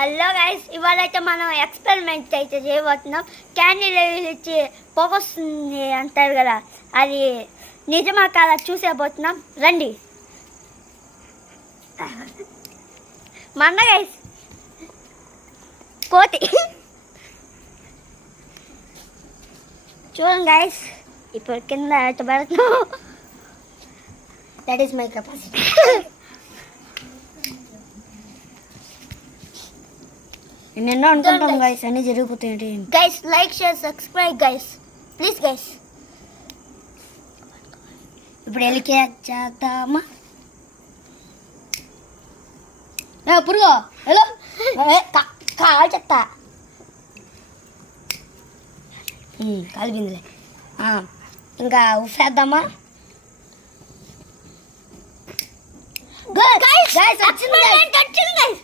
Hello guys, ఇవాళ అయితే మనం ఎక్స్పెరిమెంట్ అయితే చేయబోతున్నాం. క్యాండీలు ఇచ్చి పొగ వస్తుంది అంటారు కదా, అది నిజమా కాదా చూసేబోతున్నాం. రండి. మన గైస్ కోతి చూడండి గైస్, ఇప్పుడు కింద పెడుతున్నాం. That is my capacity. నిన్న అనుకుంటాం గైస్, అన్ని జరిగిపోతాయి. Guys like share subscribe guys, please guys. ఇప్పుడు ఎలికే చేద్దామా? పురుగు హలో కాల్ చెప్తా. కాలిపోయిందిలే. ఇంకా ఉప్పేద్దామా? గైస్ వచ్చింది గైస్.